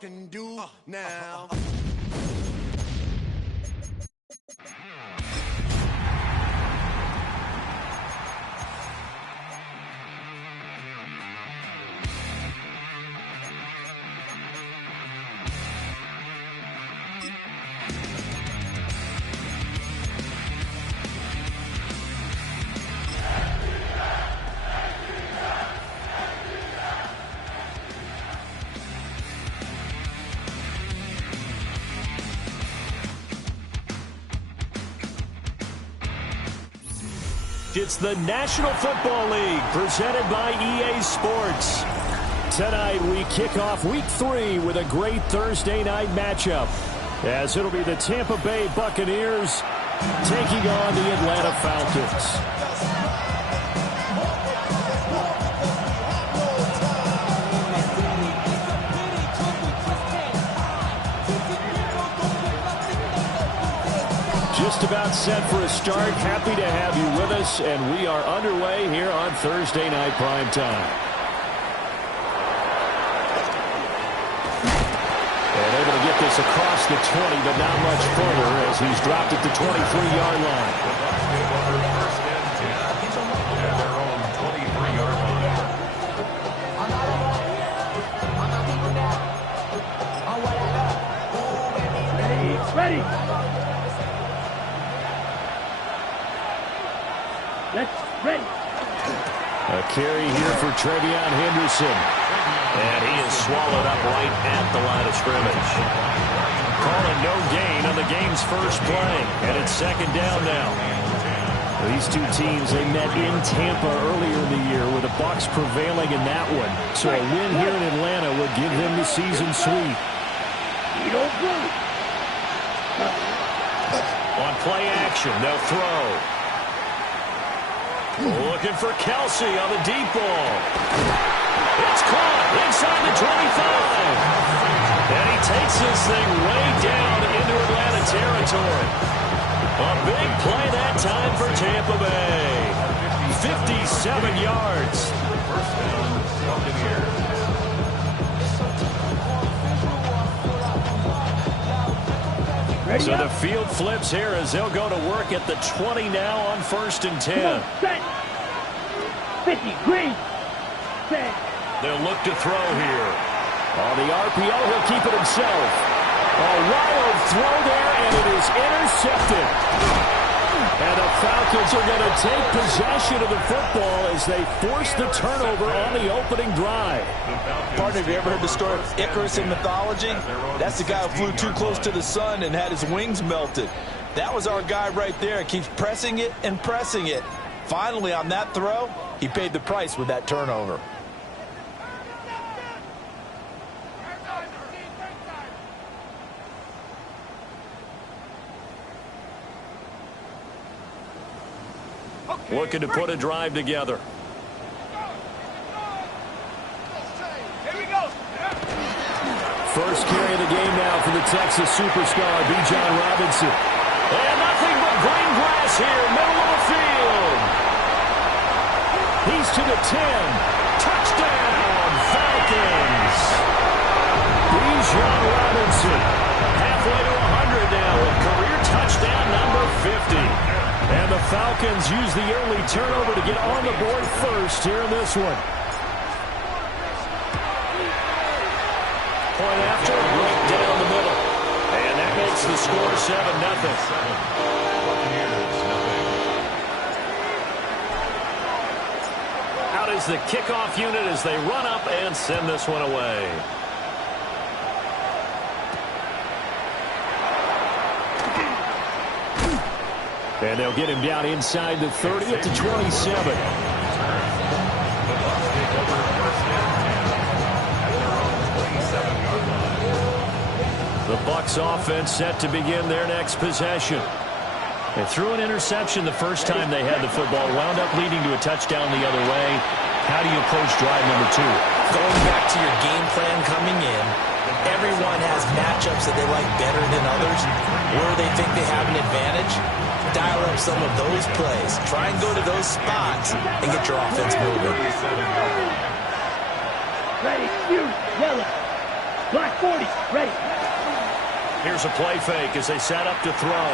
can do now. It's the National Football League presented by EA Sports. Tonight we kick off Week 3 with a great Thursday night matchup, as it'll be the Tampa Bay Buccaneers taking on the Atlanta Falcons. Just about set for a start. Happy to have you with us, and we are underway here on Thursday Night Primetime. And able to get this across the 20, but not much further as he's dropped at the 23-yard line. Ready. Ready. A carry here for Trevion Henderson. And he is swallowed up right at the line of scrimmage. Calling no gain on the game's first play. And it's second down now. These two teams, they met in Tampa earlier in the year with the Bucs prevailing in that one. So a win here in Atlanta would give them the season sweep. On play action, they'll throw. Looking for Kelsey on the deep ball. It's caught inside the 25. And he takes this thing way down into Atlanta territory. A big play that time for Tampa Bay. 57 yards. First down, so the field flips here as they'll go to work at the 20 now on 1st and 10. 50, green. They'll look to throw here. On the RPO, he'll keep it himself. A wild throw there, and it is intercepted. And the Falcons are going to take possession of the football as they force the turnover on the opening drive. Partner, have you ever heard the story of Icarus in mythology? That's the guy who flew too close to the sun and had his wings melted. That was our guy right there. Keeps pressing it and pressing it. Finally, on that throw, he paid the price with that turnover. Looking to put a drive together. First carry of the game now for the Texas superstar, Bijan Robinson. And nothing but green grass here, middle of the field. He's to the 10. Touchdown, Falcons. Bijan Robinson, halfway to 100 now with career touchdown number 50. And the Falcons use the early turnover to get on the board first here in this one. Point after, right down the middle. And that makes the score 7-0. Out is the kickoff unit as they run up and send this one away. And they'll get him down inside the 30 at the 27. The Bucs offense set to begin their next possession. They threw an interception the first time they had the football, wound up leading to a touchdown the other way. How do you approach drive number 2? Going back to your game plan coming in, everyone has matchups that they like better than others. Where they think they have an advantage, dial up some of those plays. Try and go to those spots and get your offense moving. Ready, shoot, yellow. Black 40, ready. Here's a play fake as they set up to throw.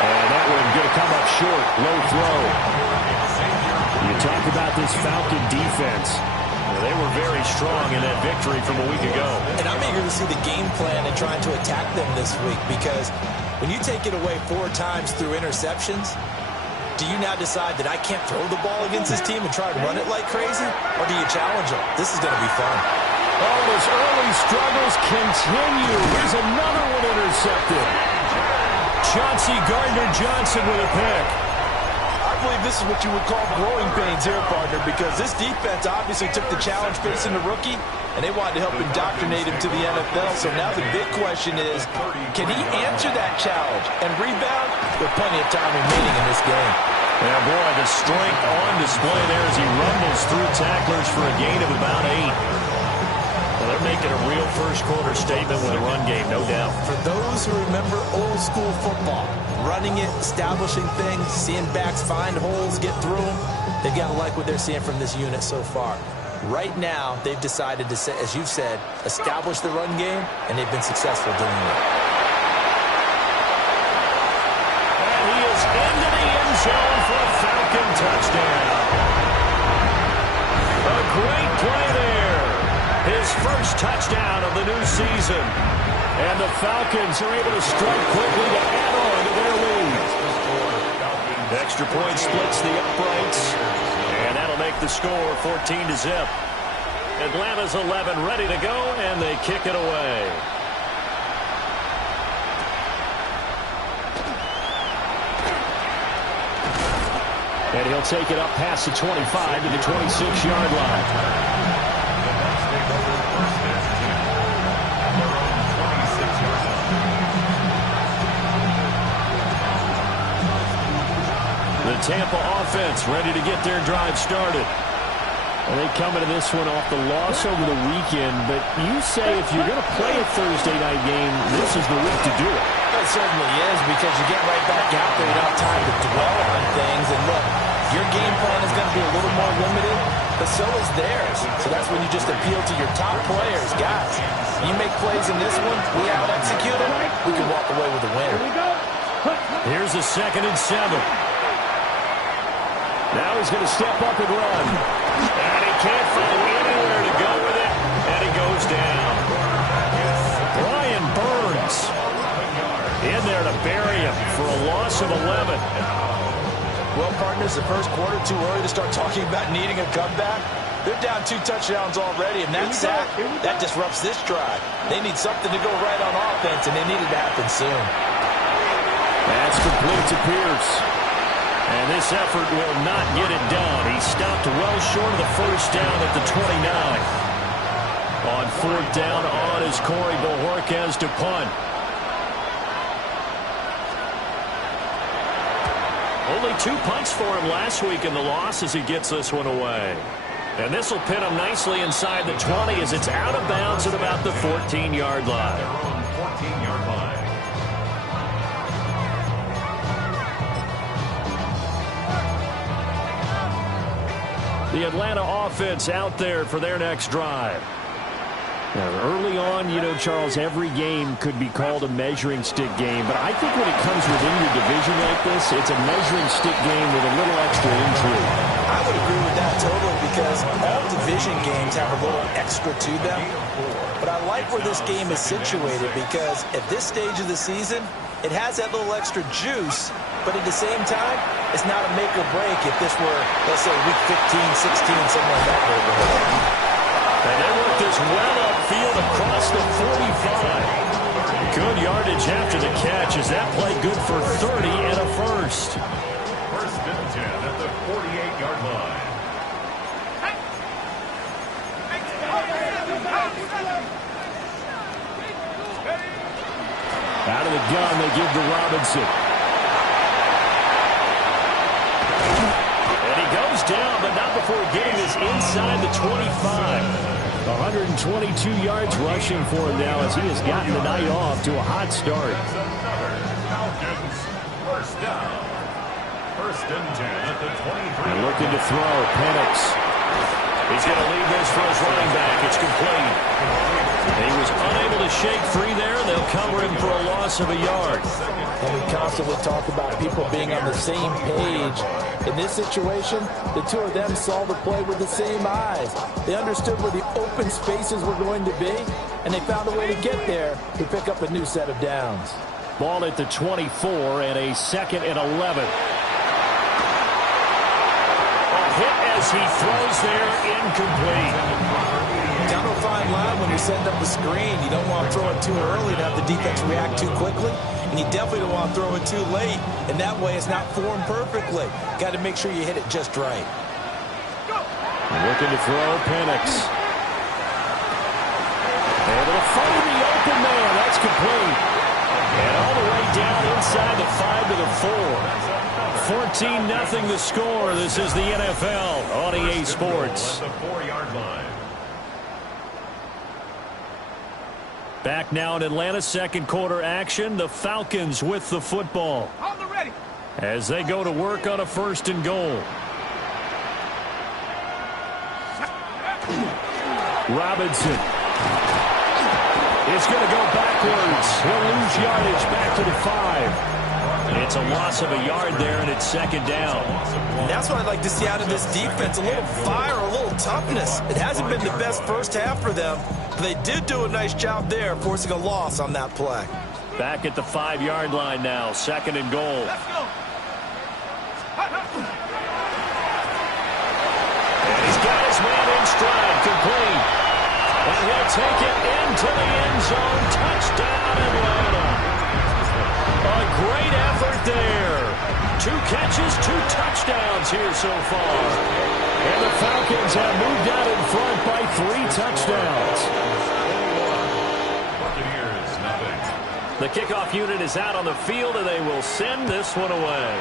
And that one going to come up short. Low throw. You talk about this Falcon defense. Well, they were very strong in that victory from a week ago. And I'm eager to see the game plan and trying to attack them this week, because when you take it away 4 times through interceptions, do you now decide that I can't throw the ball against this team and try and run it like crazy? Or do you challenge them? This is going to be fun. Oh, those early struggles continue. Here's another one intercepted. Chauncey Gardner-Johnson with a pick. I believe this is what you would call growing pains here, partner, because this defense obviously took the challenge facing the rookie, and they wanted to help indoctrinate him to the NFL. So now the big question is, can he answer that challenge and rebound? With plenty of time remaining in this game. Yeah, boy, the strength on display there as he rumbles through tacklers for a gain of about 8. Well, they're making a real first-quarter statement with a run game, no doubt. For those who remember old-school football, running it, establishing things, seeing backs find holes, get through them, they've got to like what they're seeing from this unit so far. Right now, they've decided to, as you've said, establish the run game, and they've been successful doing it. And he is into the end zone for a Falcon touchdown. A great play there. His first touchdown of the new season. And the Falcons are able to strike quickly to add on to their lead. Extra point splits the uprights. And that'll make the score 14-0. Atlanta's 11 ready to go, and they kick it away. And he'll take it up past the 25 to the 26-yard line. The Tampa offense ready to get their drive started. And they come into this one off the loss over the weekend, but you say if you're going to play a Thursday night game, this is the week to do it. It certainly is, because you get right back out there. You don't have time to dwell on things. And look, your game plan is going to be a little more limited, but so is theirs. So that's when you just appeal to your top players. Guys, you make plays in this one, we out-execute them, we can walk away with a win. Here's a 2nd and 7. Now he's going to step up and run. And he can't find anywhere to go with it. And he goes down. Brian Burns in there to bury him for a loss of 11. Well, partners, the first quarter, too early to start talking about needing a comeback. They're down 2 touchdowns already, and that sack, that disrupts this drive. They need something to go right on offense, and they need it to happen soon. That's complete to Pierce. And this effort will not get it done. He stopped well short of the first down at the 29. On 4th down on is Corey Bojorquez to punt. Only 2 punts for him last week in the loss as he gets this one away. And this will pin him nicely inside the 20 as it's out of bounds at about the 14-yard line. The Atlanta offense out there for their next drive. Now, early on, you know, Charles, every game could be called a measuring stick game. But I think when it comes within your division like this, it's a measuring stick game with a little extra intrigue. I would agree with that totally, because all division games have a little extra to them. But I like where this game is situated, because at this stage of the season, it has that little extra juice. But at the same time, it's not a make or break if this were, let's say, week 15, 16, somewhere in that neighborhood. And they work this well upfield across the 45. Good yardage after the catch. Is that play good for 30 and a first? 1st and 10 at the 48-yard line. Out of the gun, they give to Robinson. And he goes down, but not before getting this inside the 25. 122 yards rushing for him now as he has gotten the night off to a hot start. Falcons, 1st down. 1st and 10 at the 23. And looking to throw, Penix. He's going to leave this for his running back. It's complete. He was unable to shake free there. They'll cover him for a loss of a yard. And we constantly talk about people being on the same page. In this situation, the two of them saw the play with the same eyes. They understood where the open spaces were going to be, and they found a way to get there to pick up a new set of downs. Ball at the 24 and a 2nd and 11. Hit as he throws there, incomplete. Down a fine line when you're setting up the screen. You don't want to throw it too early and have the defense react too quickly. And you definitely don't want to throw it too late. And that way it's not formed perfectly. Got to make sure you hit it just right. Looking to throw, Penix. Able to find the open man. That's complete. And all the way down inside the 5 to the 4. 14-0 the score. This is the NFL on EA Sports. Back now in Atlanta, second quarter action. The Falcons with the football as they go to work on a 1st and goal. Robinson is going to go backwards. He'll lose yardage back to the 5. It's a loss of a yard there, and it's 2nd down. And that's what I'd like to see out of this defense, a little fire, a little toughness. It hasn't been the best first half for them, but they did do a nice job there, forcing a loss on that play. Back at the 5-yard line now, 2nd and goal. And he's got his man in stride, complete. And he'll take it into the end zone. Touchdown, Atlanta. A great effort there. 2 catches, 2 touchdowns here so far. And the Falcons have moved out in front by 3 touchdowns. The kickoff unit is out on the field, and they will send this one away.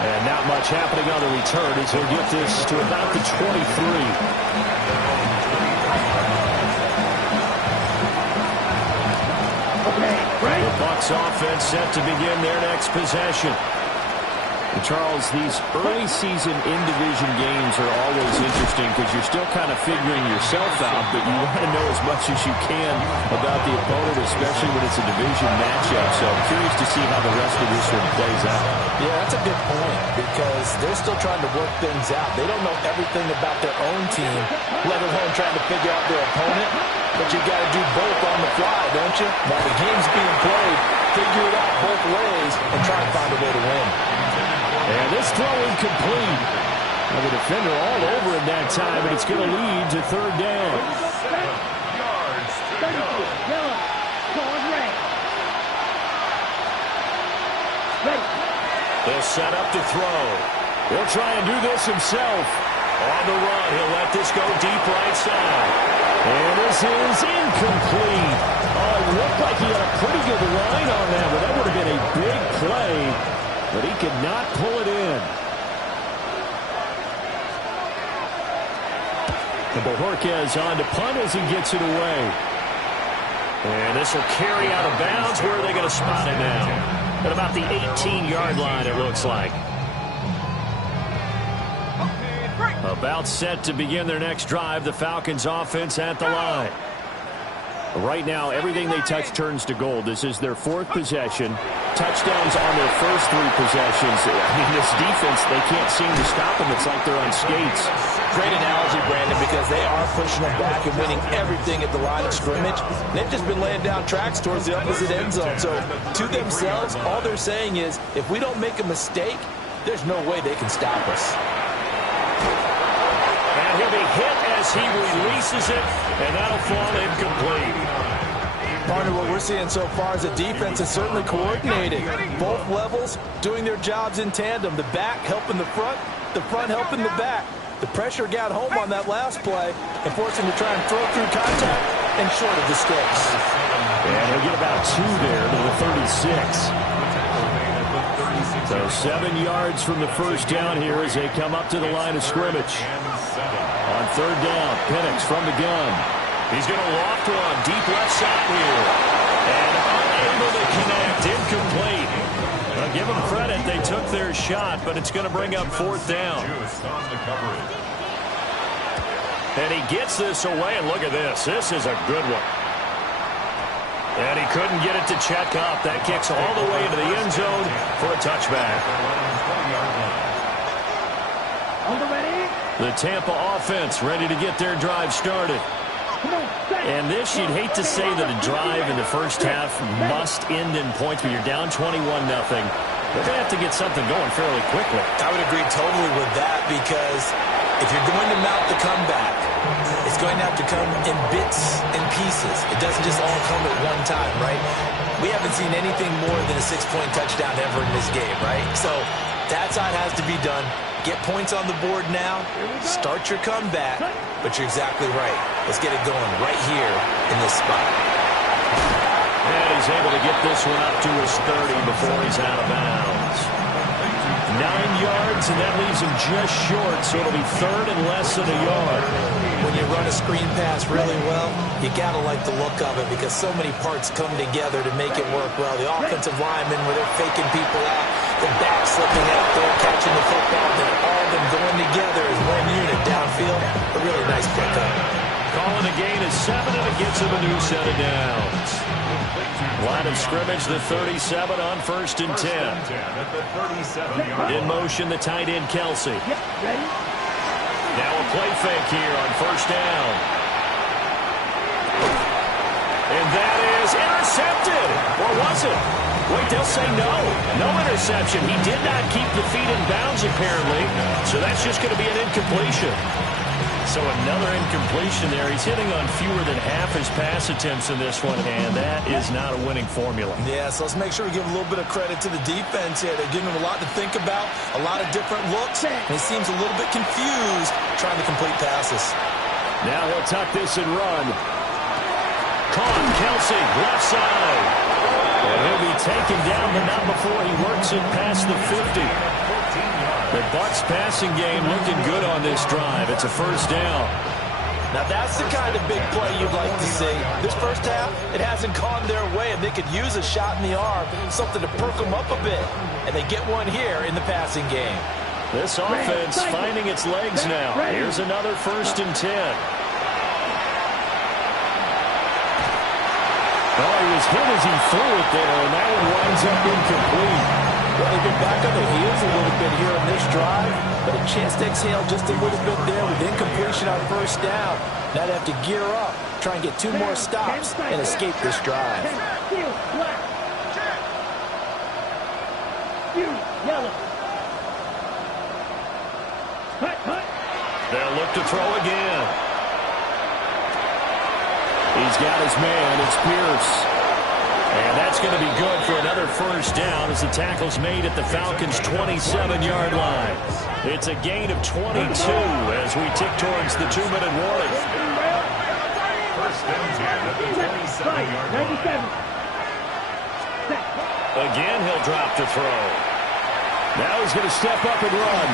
And not much happening on the return as he'll get this to about the 23. The Bucs offense set to begin their next possession. And Charles, these early season in-division games are always interesting because you're still kind of figuring yourself out, but you want to know as much as you can about the opponent, especially when it's a division matchup. So I'm curious to see how the rest of this one plays out. Yeah, that's a good point because they're still trying to work things out. They don't know everything about their own team, let alone trying to figure out their opponent. But you got to do both on the fly, don't you? While the game's being played, figure it out both ways and try to find a way to win. And this throw incomplete. Well, the defender all over it that time, and it's going to lead to 3rd down. They'll set up to throw. He'll try and do this himself. On the run, he'll let this go deep right side. And this is incomplete. Oh, it looked like he had a pretty good line on that, but that would have been a big play. But he could not pull it in. And Bojorquez on to punt as he gets it away. And this will carry out of bounds. Where are they going to spot it now? At about the 18-yard line, it looks like. About set to begin their next drive. The Falcons offense at the line. Right now, everything they touch turns to gold. This is their 4th possession. Touchdowns on their first 3 possessions. I mean, this defense, they can't seem to stop them. It's like they're on skates. Great analogy, Brandon, because they are pushing them back and winning everything at the line of scrimmage. They've just been laying down tracks towards the opposite end zone. So, to themselves, all they're saying is, if we don't make a mistake, there's no way they can stop us. And he'll be hit as he releases it, and that'll fall incomplete. Partner, what we're seeing so far is the defense is certainly coordinated. Both levels doing their jobs in tandem. The back helping the front helping the back. The pressure got home on that last play and forced him to try and throw through contact and short of the sticks. And he'll get about 2 there to the 36. So 7 yards from the first down here as they come up to the line of scrimmage. On 3rd down, Penix from the gun. He's going to loft one deep left side here. And unable to connect, incomplete. their shot, but it's going to bring up fourth down. Just on the coverage. And he gets this away, and look at this. This is a good one. And he couldn't get it to check up. That kicks all the way into the end zone for a touchback. The Tampa offense ready to get their drive started. And this, you'd hate to say that a drive in the first half must end in points, but you're down 21-0. They're going to have to get something going fairly quickly. I would agree totally with that, because if you're going to mount the comeback, it's going to have to come in bits and pieces. It doesn't just all come at one time, right? We haven't seen anything more than a 6-point touchdown ever in this game, right? So that's how it has to be done. Get points on the board now, start your comeback, but you're exactly right. Let's get it going right here in this spot. And he's able to get this one up to his 30 before he's out of bounds. 9 yards, and that leaves him just short, so it'll be third and less than a yard. When you run a screen pass really well, you got to like the look of it, because so many parts come together to make it work well. The offensive linemen, where they're faking people out, the back slipping out there, catching the football, they've all been going together as one unit downfield. A really nice pickup. Calling a gain of 7, and it gets him a new set of downs. Line of scrimmage, the 37 on 1st and 10. In motion, the tight end, Kelsey. Now a play fake here on 1st down. And that is intercepted. Or was it? Wait, they'll say no. No interception. He did not keep the feet in bounds, apparently. So that's just going to be an incompletion. So another incompletion there. He's hitting on fewer than half his pass attempts in this one, and that is not a winning formula. Yeah, so let's make sure we give a little bit of credit to the defense here. They're giving him a lot to think about, a lot of different looks, and he seems a little bit confused trying to complete passes. Now he'll tuck this and run. Caught, Kelsey, left side. And he'll be taken down, but not before he works it past the 50. The Bucs passing game looking good on this drive. It's a 1st down. Now that's the kind of big play you'd like to see. This first half, it hasn't gone their way, and they could use a shot in the arm, something to perk them up a bit. And they get one here in the passing game. This offense finding its legs now. Here's another 1st and 10. Oh, he was hit as he threw it there, and that one winds up incomplete. Well, they've been back on their heels a little bit here on this drive, but a chance to exhale just a little bit there with incompletion on 1st down. Now they have to gear up, try and get 2 more stops, and escape this drive. They'll look to throw again. He's got his man. It's Pierce. And that's going to be good for another 1st down as the tackle's made at the Falcons' 27-yard line. It's a gain of 22 as we tick towards the 2-minute warning. 1st down at the 27-yard line. Again, he'll drop to throw. Now he's going to step up and run.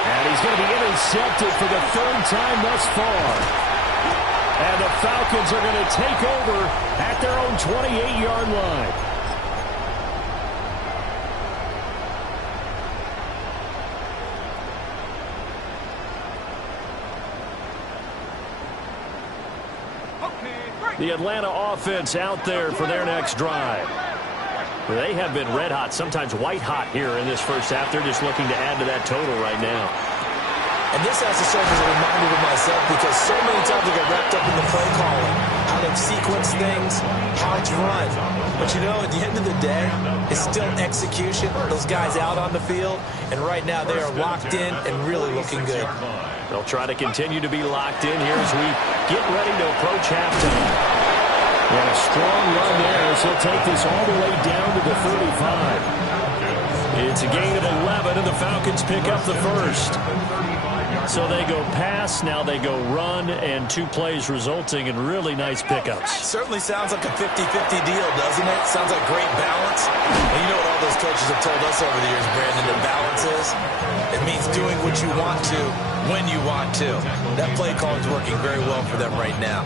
And he's going to be intercepted for the 3rd time thus far. And the Falcons are going to take over at their own 28-yard line. The Atlanta offense out there for their next drive. They have been red hot, sometimes white hot here in this first half. They're just looking to add to that total right now. And this has to serve as a reminder to myself, because so many times I get wrapped up in the play calling, how they sequence things, how it's run. But you know, at the end of the day, it's still execution. Those guys out on the field, and right now they are locked in and really looking good. They'll try to continue to be locked in here as we get ready to approach halftime. And a strong run there as he'll take this all the way down to the 35. It's a gain of 11, and the Falcons pick up the 1st. So they go pass, now they go run, and 2 plays resulting in really nice pickups. Certainly sounds like a 50-50 deal, doesn't it? Sounds like great balance. And you know what all those coaches have told us over the years, Brandon, that balance is? It means doing what you want to, when you want to. That play call is working very well for them right now.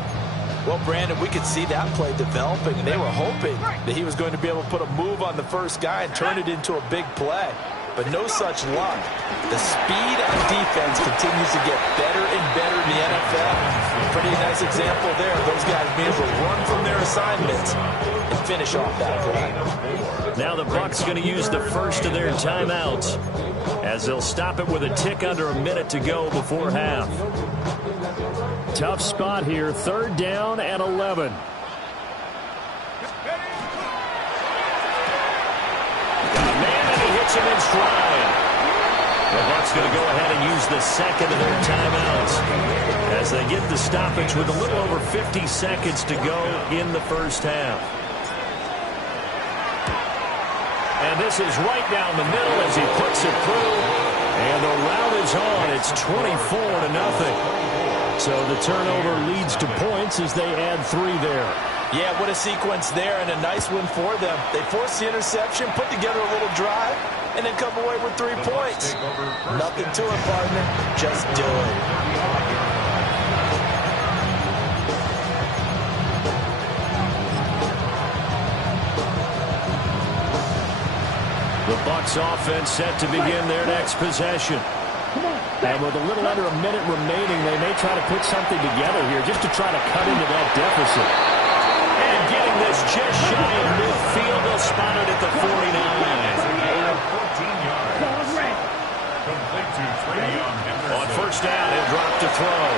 Well, Brandon, we could see that play developing, and they were hoping that he was going to be able to put a move on the first guy and turn it into a big play. But no such luck. The speed on defense continues to get better and better in the NFL. Pretty nice example there. Those guys being able to run from their assignments and finish off that play. Now the Bucs going to use the first of their timeouts as they'll stop it with a tick under a minute to go before half. Tough spot here, 3rd down and 11. Him in stride. The Bucs going to go ahead and use the second of their timeouts as they get the stoppage with a little over 50 seconds to go in the first half. And this is right down the middle as he puts it through. And the route is on. It's 24-0. So the turnover leads to points as they add 3 there. Yeah, what a sequence there, and a nice one for them. They forced the interception, put together a little drive, and then come away with 3 points. Nothing to it, partner. Just do it. The Bucs offense set to begin their next possession. And with a little under a minute remaining, they may try to put something together here just to try to cut into that deficit. And getting this just shy of midfield, they'll spot it at the 49. 14 yards. Complete to Travion Henderson. On first down, he'll drop to throw.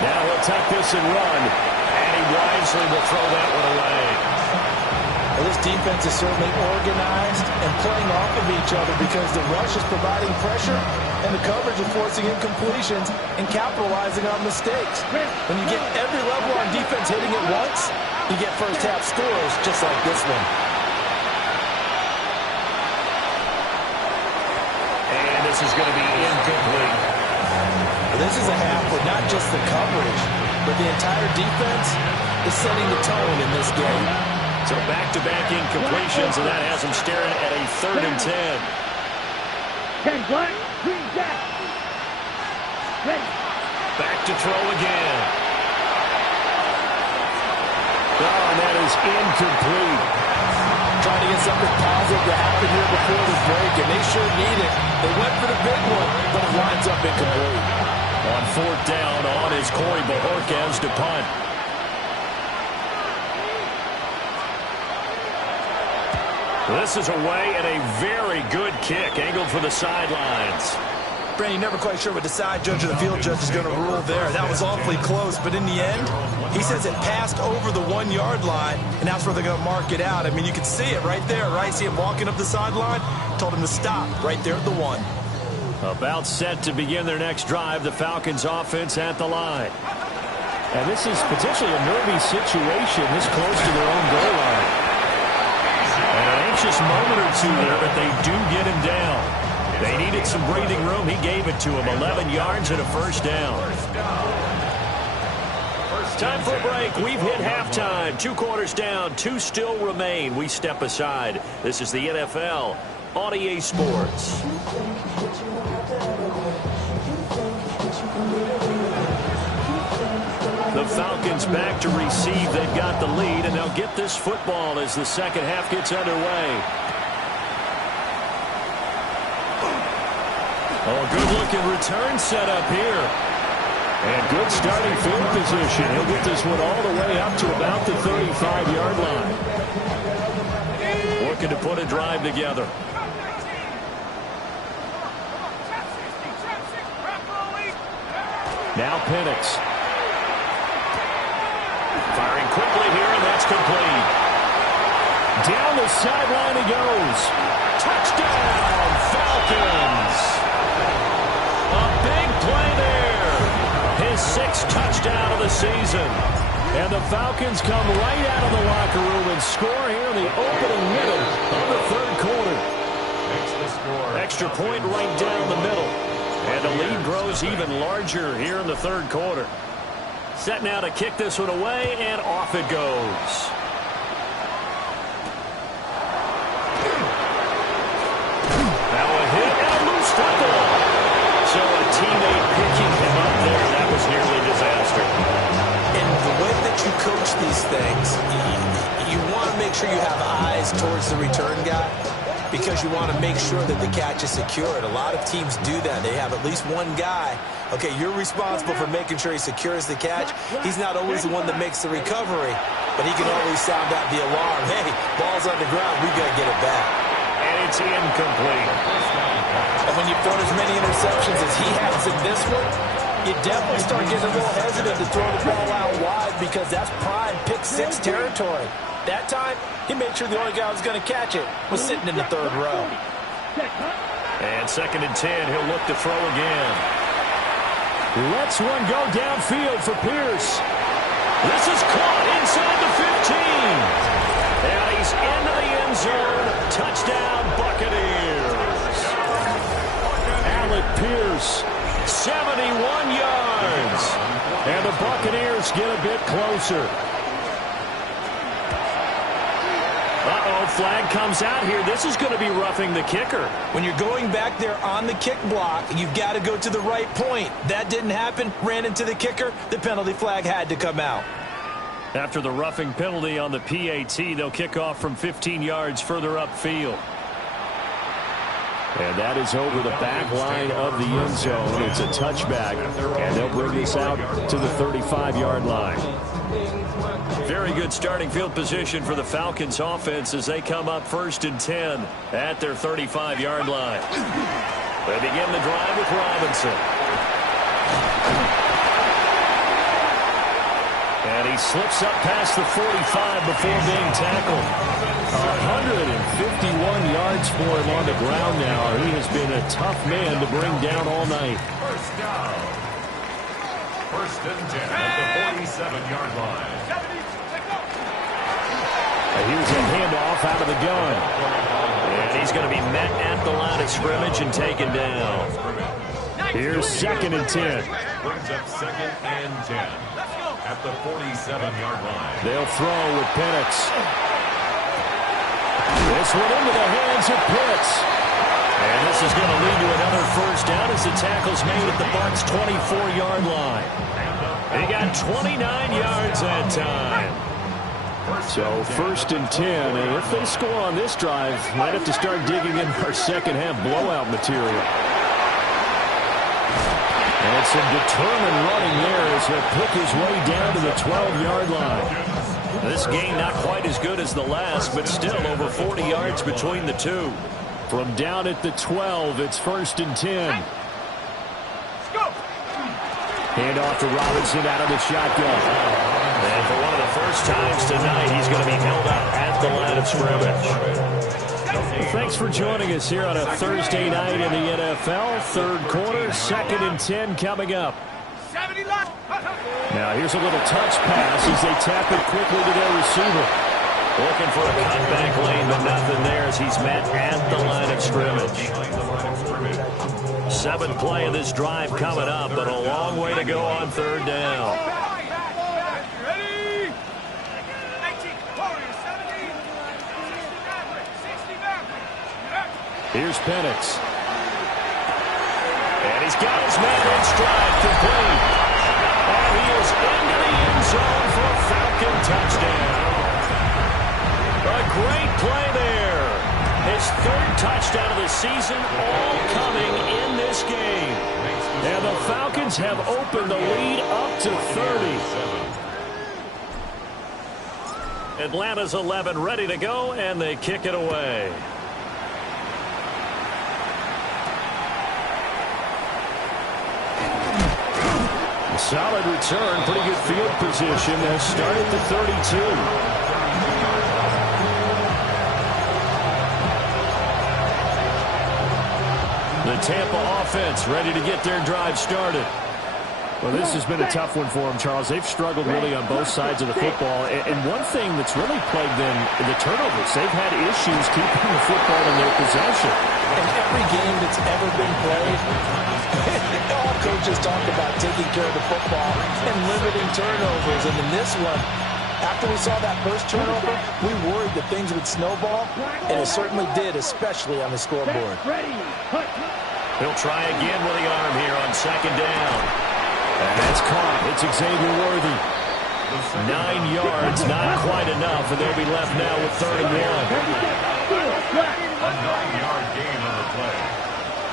Now he'll tuck this and run. And he wisely will throw that one away. Well, this defense is certainly organized and playing off of each other because the rush is providing pressure and the coverage is forcing incompletions and capitalizing on mistakes. When you get every level on defense hitting it once, you get first half scores just like this one. And this is going to be incomplete. This is a half where not just the coverage, but the entire defense is setting the tone in this game. So back-to-back incompletions, and that has him staring at a 3rd and 10. 10 black, green jack. Ready. Back to throw again. Oh, and that is incomplete. Trying to get something positive to happen here before the break, and they sure need it. They went for the big one, but it winds up incomplete. On 4th down, on is Corey Bojorquez to punt. This is away and a very good kick, angled for the sidelines. Brandon, you're never quite sure what the side judge or the field judge is going to rule there. That was awfully close, but in the end, he says it passed over the 1-yard line, and that's where they're going to mark it out. I mean, you can see it right there, right? See him walking up the sideline? Told him to stop right there at the 1. About set to begin their next drive, the Falcons offense at the line. And this is potentially a nervy situation this close to their own goal line. And an anxious moment or two there, but they do get him down. They needed some breathing room. He gave it to him. 11 yards and a first down. Time for a break. We've hit halftime. 2 quarters down. 2 still remain. We step aside. This is the NFL on EA Sports. The Falcons back to receive. They've got the lead, and they'll get this football as the second half gets underway. Oh, good-looking return set up here. And good starting field position. He'll get this one all the way up to about the 35-yard line. Looking to put a drive together. Now Penix. Firing quickly here, and that's complete. Down the sideline he goes. Touchdown, Falcons. A big play there. His 6th touchdown of the season. And the Falcons come right out of the locker room and score here in the opening minute of the 3rd quarter. Extra point right down the middle. And the lead grows even larger here in the 3rd quarter. Set now to kick this one away, and off it goes. Now a hit and a loose tackle. So a teammate picking him up there. That was nearly disaster. And things. You want to make sure you have eyes towards the return guy because you want to make sure that the catch is secured. A lot of teams do that. They have at least one guy. Okay, you're responsible for making sure he secures the catch. He's not always the one that makes the recovery, but he can always sound out the alarm. Hey, ball's on the ground. We got to get it back. And it's incomplete. And when you throw as many interceptions as he has in this one, you definitely start getting a little hesitant to throw the ball out wide because that's prime pick-6 territory. That time, he made sure the only guy who was going to catch it was sitting in the third row. And 2nd and 10, he'll look to throw again. Lets one go downfield for Pierce. This is caught inside the 15. And he's into the end zone. Touchdown, Buccaneers. Alec Pierce, 71 yards. And the Buccaneers get a bit closer. Uh-oh, flag comes out here. This is going to be roughing the kicker. When you're going back there on the kick block, you've got to go to the right point. That didn't happen. Ran into the kicker. The penalty flag had to come out. After the roughing penalty on the PAT, they'll kick off from 15 yards further upfield. And that is over the back line of the end zone. It's a touchback, and they'll bring this out to the 35-yard line. Very good starting field position for the Falcons offense as they come up 1st and 10 at their 35-yard line. They begin the drive with Robinson. And he slips up past the 45 before being tackled. 151 yards for him on the ground now. He has been a tough man to bring down all night. First down. 1st and 10 at the 47-yard line. And here's a handoff out of the gun. And he's going to be met at the line of scrimmage and taken down. Here's 2nd and 10. Brings up 2nd and 10 at the 47-yard line. They'll throw with Penix. This one into the hands of Pitts. And this is going to lead to another first down as the tackle's made at the Bucs' 24-yard line. They got 29 yards that time. So 1st and 10, and if they score on this drive, might have to start digging in our second-half blowout material. And some determined running there as he'll pick his way down to the 12-yard line. This game not quite as good as the last, but still over 40 yards between the two. From down at the 12, it's 1st and 10. Hand off to Robinson out of the shotgun. And for one of the first times tonight, he's going to be held up at the line of scrimmage. Well, thanks for joining us here on a Thursday night in the NFL. 3rd quarter, 2nd and 10 coming up. Now here's a little touch pass as they tap it quickly to their receiver. Looking for a cutback lane, but nothing there as he's met at the line of scrimmage. 7th play of this drive coming up, but a long way to go on 3rd down. Here's Penix. And he's got his man in stride, complete. And he is into the end zone for a Falcon touchdown. A great play there. His 3rd touchdown of the season, all coming in this game. And the Falcons have opened the lead up to 30. Atlanta's 11 ready to go, and they kick it away. Solid return, pretty good field position. They'll start at the 32. The Tampa offense ready to get their drive started. Well, this has been a tough one for them, Charles. They've struggled really on both sides of the football. And one thing that's really plagued them, the turnovers. They've had issues keeping the football in their possession. In every game that's ever been played, all coaches talk about taking care of the football and limiting turnovers. And in this one, after we saw that first turnover, we worried that things would snowball, and it certainly did, especially on the scoreboard. He'll try again with the arm here on 2nd down. And that's caught. It's Xavier Worthy. 9 yards, not quite enough, and they'll be left now with 3rd and 1. A 9-yard gain on the play.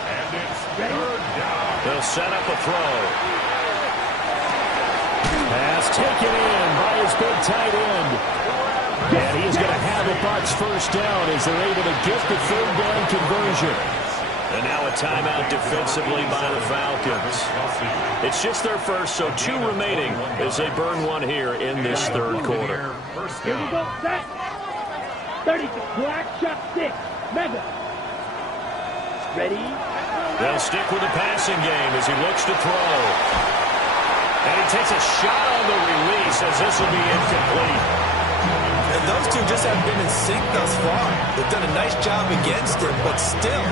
And it's 3rd down. They'll set up a throw. Pass taken in by his big tight end. And he is going to have a Bucs 1st down as they're able to get the 3rd down conversion. And now a timeout defensively by the Falcons. It's just their first, so 2 remaining as they burn 1 here in this 3rd quarter. Here we go, set. 36, black, shot 6, mega. Ready? They'll stick with the passing game as he looks to throw. And he takes a shot on the release as this will be incomplete. And those two just haven't been in sync thus far. They've done a nice job against him, but still,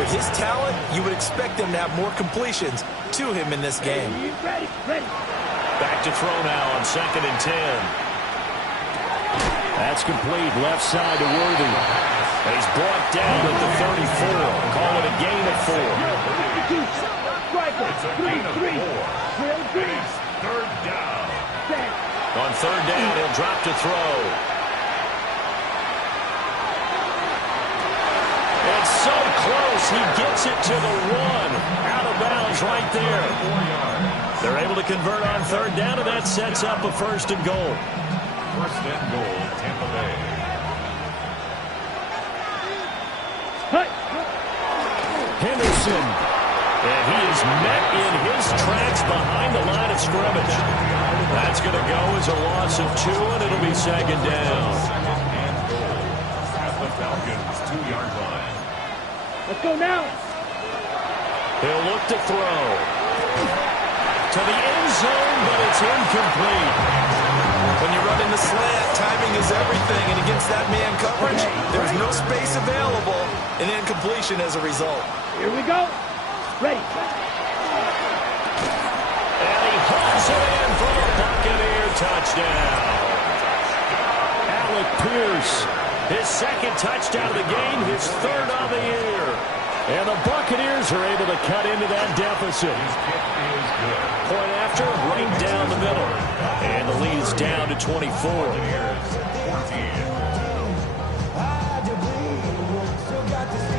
with his talent, you would expect them to have more completions to him in this game. Ready. Back to throw now on 2nd and 10. That's complete, left side to Worthy. And he's brought down at the 34. Call it a gain of 4. It's a gain of 4. And it's 3rd down. On 3rd down, he'll drop to throw. It's so close, he gets it to the 1. Out of bounds right there. They're able to convert on 3rd down, and that sets up a 1st and goal. 1st and goal, Tampa Bay. Henderson. And he is met in his tracks behind the line of scrimmage. That's going to go as a loss of 2, and it'll be 2nd down. 2nd and goal at the Falcons' 2-yard line. Let's go now. He'll look to throw. To the end zone, but it's incomplete. When you run in the slant, timing is everything, and against that man coverage, there's no space available, and incompletion as a result. Here we go. Ready. And he hauls it in for a Buccaneer touchdown. Alec Pierce, his 2nd touchdown of the game, his 3rd of the year. And the Buccaneers are able to cut into that deficit. Point after, right down the middle. And the lead is down to 24.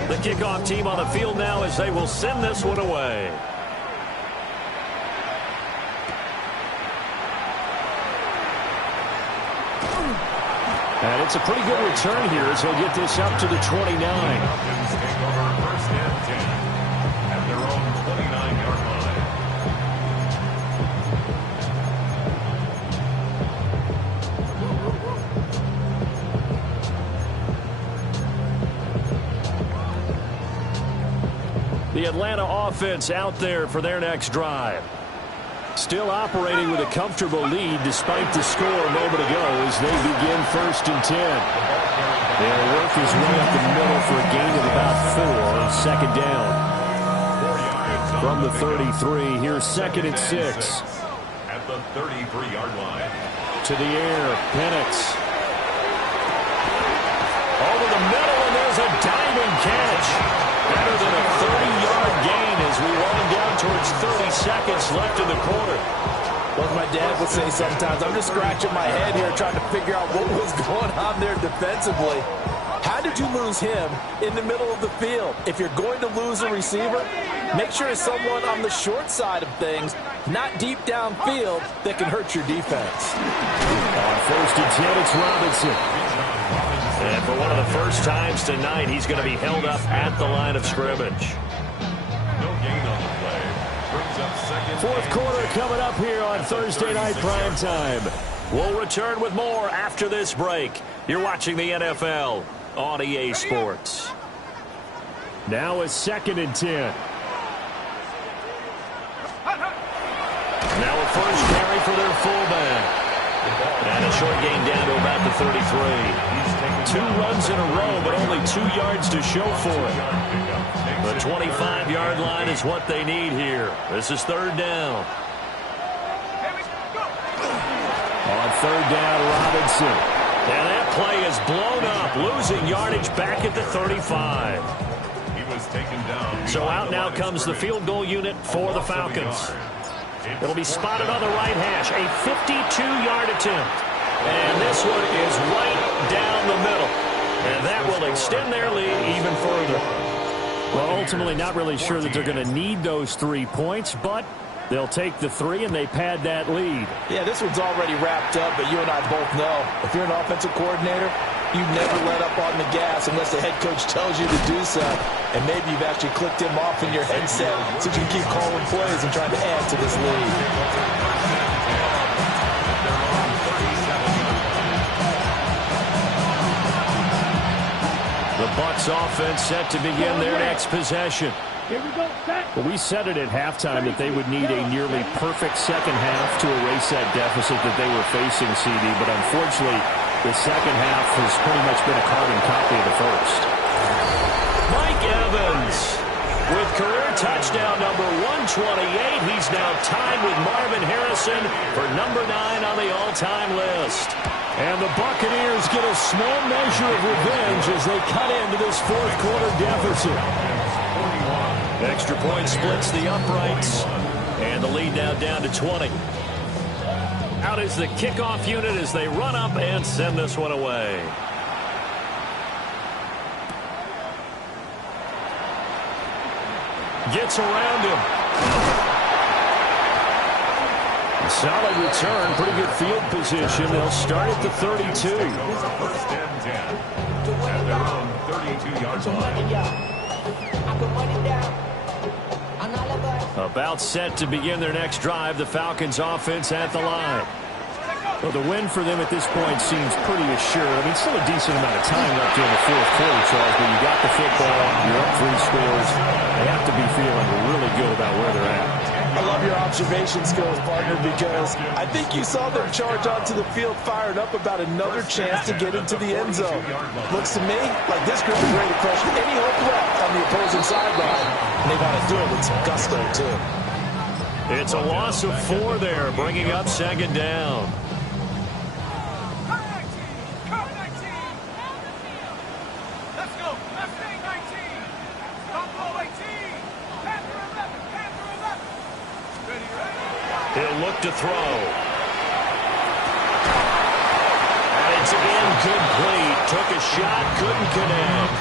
The kickoff team on the field now as they will send this one away. And it's a pretty good return here as he'll get this up to the 29. Falcons take over 1st and 10 at their own 29-yard line. The Atlanta offense out there for their next drive. Still operating with a comfortable lead despite the score a moment ago as they begin 1st and 10. They'll work his way up the middle for a gain of about 4 on 2nd down. From the 33, here's 2nd and 6. At the 33-yard line. To the air, Penix. Over the middle, and there's a diving catch. Better than a 30-yard gain as we wind down towards 30 seconds left in the quarter. Like my dad would say sometimes, I'm just scratching my head here trying to figure out what was going on there defensively. How did you lose him in the middle of the field? If you're going to lose a receiver, make sure it's someone on the short side of things, not deep downfield, that can hurt your defense. On 1st and 10, it's Robinson. And for one of the first times tonight, he's going to be held up at the line of scrimmage. No gain on the play. Brings up 2nd. 4th quarter coming up here on Thursday Night Prime Time. We'll return with more after this break. You're watching the NFL on EA Sports. Now it's 2nd and 10. Now a first carry for their fullback. And a short gain down to about the 33. 2 runs in a row, but only 2 yards to show for it. The 25-yard line is what they need here. This is 3rd down. On 3rd down, Robinson. And that play is blown up, losing yardage back at the 35. He was taken down. So out now comes the field goal unit for the Falcons. It'll be spotted on the right hash. A 52-yard attempt. And this one is right down the middle. And that will extend their lead even further. Well, ultimately not really sure that they're going to need those 3 points, but they'll take the 3 and they pad that lead. Yeah, this one's already wrapped up, but you and I both know if you're an offensive coordinator, you never let up on the gas unless the head coach tells you to do so. And maybe you've actually clicked him off in your headset so you can keep calling plays and trying to add to this lead. The Bucs offense set to begin their next possession. Here we go, set. Well, we said it at halftime that they would need a nearly perfect second half to erase that deficit that they were facing, CD. But unfortunately, the second half has pretty much been a carbon copy of the first. Mike Evans with career touchdown number 128. He's now tied with Marvin Harrison for number 9 on the all-time list. And the Buccaneers get a small measure of revenge as they cut into this fourth quarter deficit. Extra point splits the uprights, and the lead now down to 20. Out is the kickoff unit as they run up and send this one away. Gets around him. A solid return, pretty good field position. They'll start at the 32. First and 10. At their own 32-yard line. About set to begin their next drive, the Falcons offense at the line. Well, the win for them at this point seems pretty assured. I mean, still a decent amount of time left in the fourth quarter, Charles, but you got the football, you're up 3 scores. They have to be feeling really good about where they're at. I love your observation skills, partner, because I think you saw them charge onto the field fired up about another chance to get into the end zone. Looks to me like this group is ready to crush any hope left on the opposing sideline, and they want to do it with some gusto, too. It's a loss of 4 there, bringing up second down. He'll look to throw. And it's incomplete. Took a shot, couldn't connect.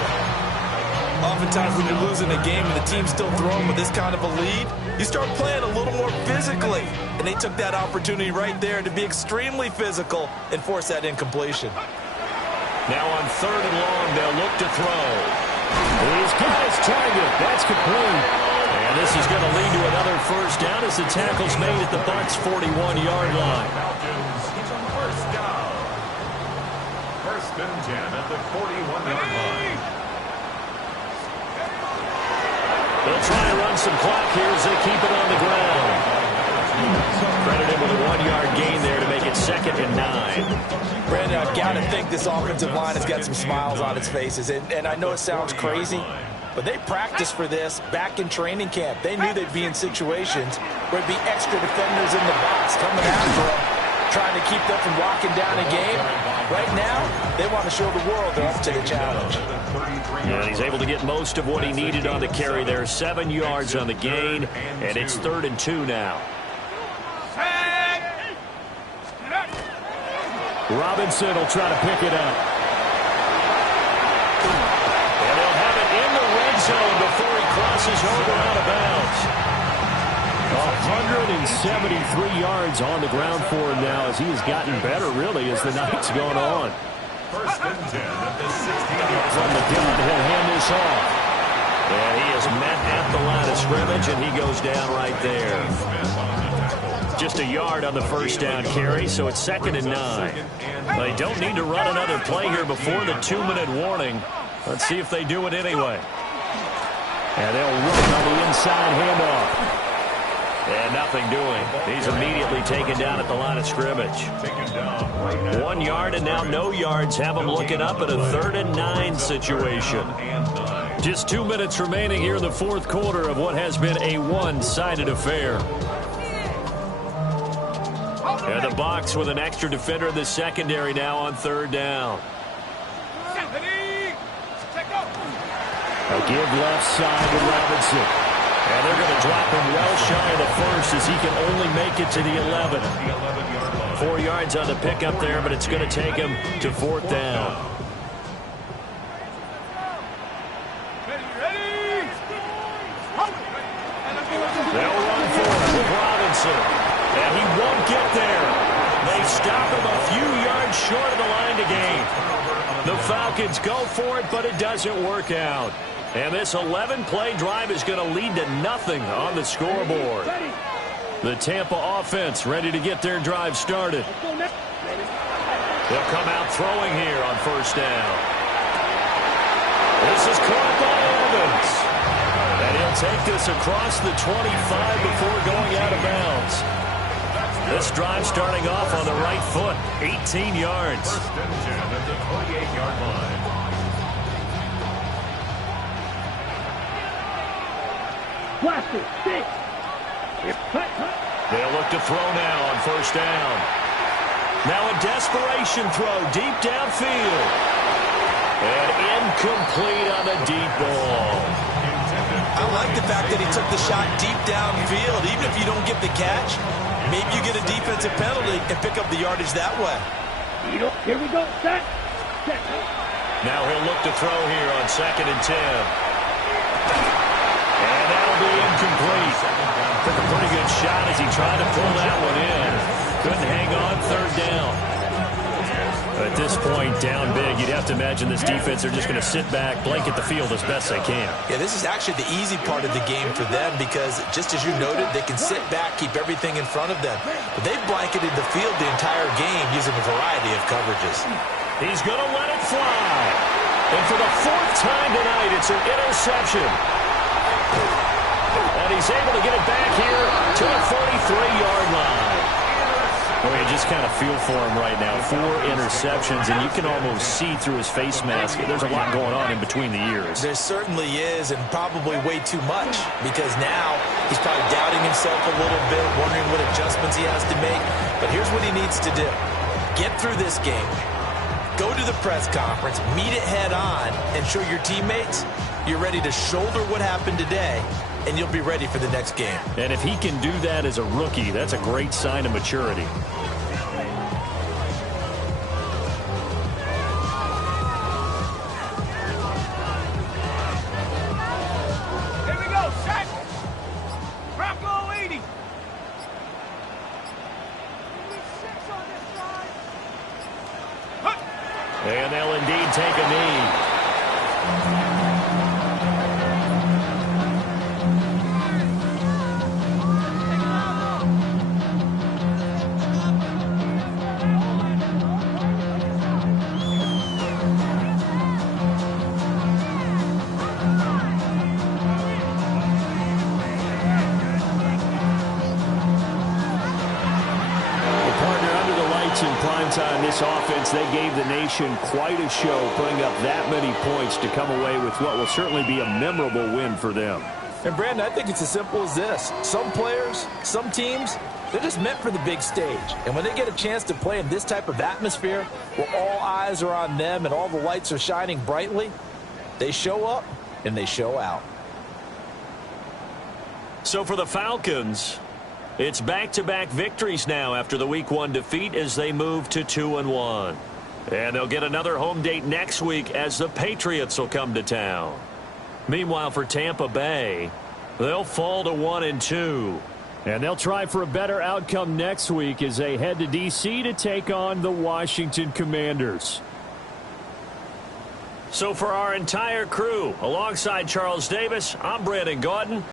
Oftentimes when you're losing a game and the team's still throwing with this kind of a lead, you start playing a little more physically. And they took that opportunity right there to be extremely physical and force that incompletion. Now on 3rd and long, they'll look to throw. He's got his target. That's complete. And this is going to lead to another first down as the tackle's made at the Bucs' 41-yard line. Falcons, first down. First and 10 at the 41-yard line. They'll try to run some clock here as they keep it on the ground. Credited with a 1-yard gain there to make it 2nd and 9. Brandon, I've got to think this offensive line has got some smiles on its faces. And I know it sounds crazy, but they practiced for this back in training camp. They knew they'd be in situations where there'd be extra defenders in the box coming after them, trying to keep them from locking down a game. Right now, they want to show the world they're up to the challenge. And he's able to get most of what he needed on the carry there. 7 yards on the gain, and it's 3rd and 2 now. Robinson will try to pick it up. And they'll have it in the red zone before he crosses over out of bounds. 173 yards on the ground for him now as he has gotten better, really, as the night's gone on. First and 10 at the 60-yard From the gun, he'll hand this off. And he is met at the line of scrimmage, and he goes down right there. Just a yard on the first down carry, so it's 2nd and 9. They don't need to run another play here before the 2-minute warning. Let's see if they do it anyway. And they'll run on the inside handoff. And nothing doing. He's immediately taken down at the line of scrimmage. 1 yard and now no yards. Have him looking up at a 3rd and 9 situation. Just 2 minutes remaining here in the fourth quarter of what has been a one-sided affair. And the Bucs with an extra defender in the secondary now on 3rd down. A give left side to Robinson. And they're going to drop him well shy of the first as he can only make it to the 11. 4 yards on the pickup there, but it's going to take him to 4th down. They'll run for it with Robinson. And he won't get there. They stop him a few yards short of the line to gain. The Falcons go for it, but it doesn't work out. And this 11-play drive is going to lead to nothing on the scoreboard. The Tampa offense ready to get their drive started. They'll come out throwing here on 1st down. This is caught by Evans. And he'll take this across the 25 before going out of bounds. This drive starting off on the right foot, 18 yards. 1st and 10 at the 28-yard line. Blaster, stick. They'll look to throw now on 1st down. Now a desperation throw deep downfield. And incomplete on the deep ball. I like the fact that he took the shot deep downfield. Even if you don't get the catch, maybe you get a defensive penalty and pick up the yardage that way. Here we go. Set. Now he'll look to throw here on 2nd and 10. And that'll be incomplete. Took a pretty good shot as he tried to pull that one in. Couldn't hang on 3rd down. At this point, down big, you'd have to imagine this defense, they're just going to sit back, blanket the field as best they can. Yeah, this is actually the easy part of the game for them because, just as you noted, they can sit back, keep everything in front of them. But they've blanketed the field the entire game using a variety of coverages. He's going to let it fly. And for the 4th time tonight, it's an interception. And he's able to get it back here to the 43-yard line. Well, you just kind of feel for him right now. 4 interceptions, and you can almost see through his face mask. There's a lot going on in between the ears. There certainly is, and probably way too much, because now he's probably doubting himself a little bit, wondering what adjustments he has to make. But here's what he needs to do. Get through this game. Go to the press conference, meet it head on, and show your teammates you're ready to shoulder what happened today, and you'll be ready for the next game. And if he can do that as a rookie, that's a great sign of maturity. Here we go. Set. Rocco 80. And they'll indeed take a knee. This offense, they gave the nation quite a show, putting up that many points to come away with what will certainly be a memorable win for them. And, Brandon, I think it's as simple as this. Some players, some teams, they're just meant for the big stage. And when they get a chance to play in this type of atmosphere where all eyes are on them and all the lights are shining brightly, they show up and they show out. So for the Falcons, it's back-to-back victories now after the Week 1 defeat as they move to 2-1. And they'll get another home date next week as the Patriots will come to town. Meanwhile, for Tampa Bay, they'll fall to 1-2. And they'll try for a better outcome next week as they head to D.C. to take on the Washington Commanders. So for our entire crew, alongside Charles Davis, I'm Brandon Gaudin.